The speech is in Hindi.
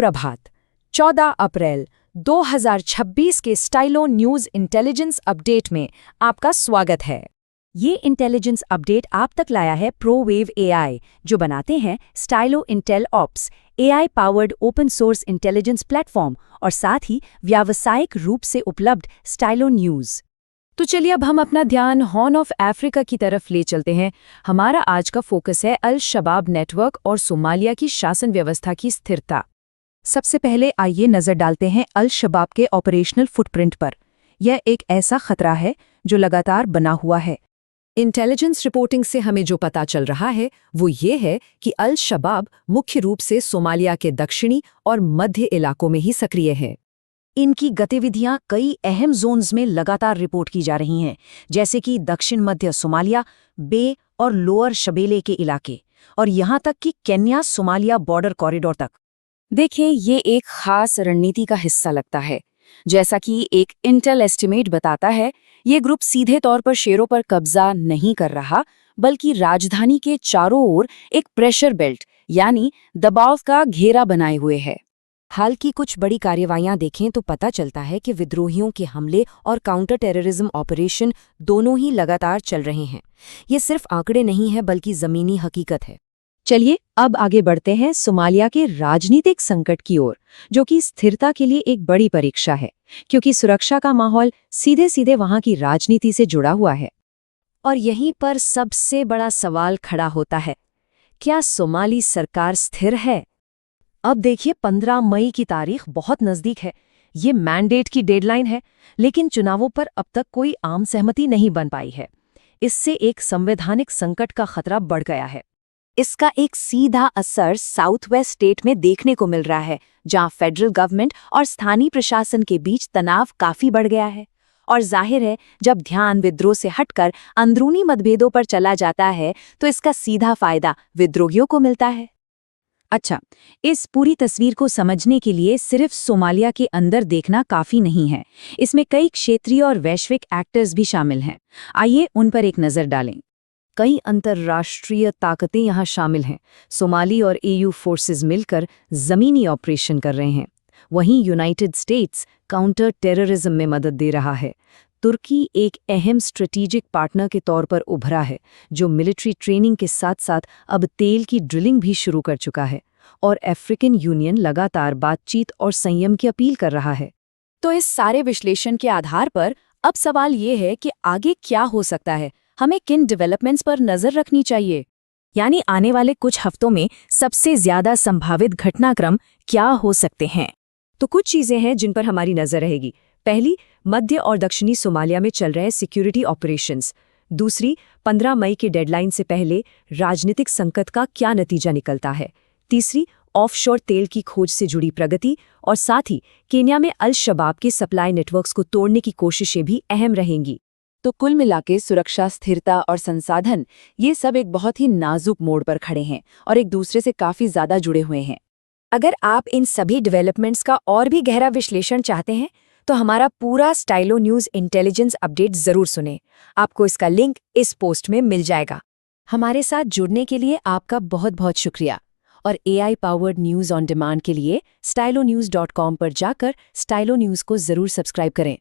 सुप्रभात। 14 अप्रैल 2026 के स्टाइलो न्यूज़ इंटेलिजेंस अपडेट में आपका स्वागत है। ये इंटेलिजेंस अपडेट आप तक लाया है प्रोवेव एआई, जो बनाते हैं Stylo Intel ops, AI powered open source intelligence platform और साथ ही व्यावसायिक रूप से उपलब्ध स्टाइलो न्यूज़। तो चलिए अब हम अपना ध्यान हॉर्न ऑफ अफ्रीका की तरफ ले चलते हैं। हमारा आज का फोकस है अल शबाब नेटवर्क और सोमालिया की शासन व्यवस्था की स्थिरता। सबसे पहले आइए नजर डालते हैं अल शबाब के ऑपरेशनल फुटप्रिंट पर। यह एक ऐसा खतरा है जो लगातार बना हुआ है। इंटेलिजेंस रिपोर्टिंग से हमें जो पता चल रहा है वो ये है कि अल शबाब मुख्य रूप से सोमालिया के दक्षिणी और मध्य इलाकों में ही सक्रिय है। इनकी गतिविधियां कई अहम जोन्स में लगातार रिपोर्ट की जा रही हैं, जैसे कि दक्षिण मध्य सोमालिया, बे और लोअर शबेले के इलाके, और यहां तक कि केन्या सोमालिया बॉर्डर कॉरिडोर तक। देखिए, ये एक खास रणनीति का हिस्सा लगता है। जैसा कि एक इंटेल एस्टिमेट बताता है, ये ग्रुप सीधे तौर पर शेरों पर कब्जा नहीं कर रहा, बल्कि राजधानी के चारों ओर एक प्रेशर बेल्ट यानी दबाव का घेरा बनाए हुए है। हाल की कुछ बड़ी कार्रवाइयां देखें तो पता चलता है कि विद्रोहियों के हमले और काउंटर टेररिज्म ऑपरेशन दोनों ही लगातार चल रहे हैं। ये सिर्फ आंकड़े नहीं है, बल्कि जमीनी हकीकत है। चलिए अब आगे बढ़ते हैं सोमालिया के राजनीतिक संकट की ओर, जो कि स्थिरता के लिए एक बड़ी परीक्षा है, क्योंकि सुरक्षा का माहौल सीधे सीधे वहां की राजनीति से जुड़ा हुआ है। और यहीं पर सबसे बड़ा सवाल खड़ा होता है, क्या सोमाली सरकार स्थिर है? अब देखिए, 15 मई की तारीख बहुत नज़दीक है। ये मैंडेट की डेडलाइन है, लेकिन चुनावों पर अब तक कोई आम सहमति नहीं बन पाई है। इससे एक संवैधानिक संकट का खतरा बढ़ गया है। इसका एक सीधा असर साउथ वेस्ट स्टेट में देखने को मिल रहा है, जहां फेडरल गवर्नमेंट और स्थानीय प्रशासन के बीच तनाव काफी बढ़ गया है। और जाहिर है, जब ध्यान विद्रोह से हटकर अंदरूनी मतभेदों पर चला जाता है, तो इसका सीधा फायदा विद्रोहियों को मिलता है। अच्छा, इस पूरी तस्वीर को समझने के लिए सिर्फ सोमालिया के अंदर देखना काफी नहीं है। इसमें कई क्षेत्रीय और वैश्विक एक्टर्स भी शामिल हैं। आइए उन पर एक नजर डालें। कई अंतर्राष्ट्रीय ताकतें यहाँ शामिल हैं। सोमाली और एयू फोर्सेस मिलकर जमीनी ऑपरेशन कर रहे हैं। वहीं यूनाइटेड स्टेट्स काउंटर टेररिज्म में मदद दे रहा है। तुर्की एक अहम स्ट्रेटेजिक पार्टनर के तौर पर उभरा है, जो मिलिट्री ट्रेनिंग के साथ साथ अब तेल की ड्रिलिंग भी शुरू कर चुका है। और अफ्रीकन यूनियन लगातार बातचीत और संयम की अपील कर रहा है। तो इस सारे विश्लेषण के आधार पर अब सवाल ये है कि आगे क्या हो सकता है, हमें किन डेवलपमेंट्स पर नजर रखनी चाहिए, यानी आने वाले कुछ हफ्तों में सबसे ज्यादा संभावित घटनाक्रम क्या हो सकते हैं। तो कुछ चीजें हैं जिन पर हमारी नजर रहेगी। पहली, मध्य और दक्षिणी सोमालिया में चल रहे सिक्योरिटी ऑपरेशंस। दूसरी, 15 मई की डेडलाइन से पहले राजनीतिक संकट का क्या नतीजा निकलता है। तीसरी, ऑफशोर तेल की खोज से जुड़ी प्रगति, और साथ ही केन्या में अल शबाब के सप्लाई नेटवर्क्स को तोड़ने की कोशिशें भी अहम रहेंगी। तो कुल मिलाके सुरक्षा, स्थिरता और संसाधन, ये सब एक बहुत ही नाजुक मोड़ पर खड़े हैं और एक दूसरे से काफी ज्यादा जुड़े हुए हैं। अगर आप इन सभी डेवलपमेंट्स का और भी गहरा विश्लेषण चाहते हैं, तो हमारा पूरा स्टाइलो न्यूज़ इंटेलिजेंस अपडेट जरूर सुनें। आपको इसका लिंक इस पोस्ट में मिल जाएगा। हमारे साथ जुड़ने के लिए आपका बहुत बहुत शुक्रिया। और AI powered news on demand के लिए stylonews.com पर जाकर स्टाइलो न्यूज़ को जरूर सब्सक्राइब करें।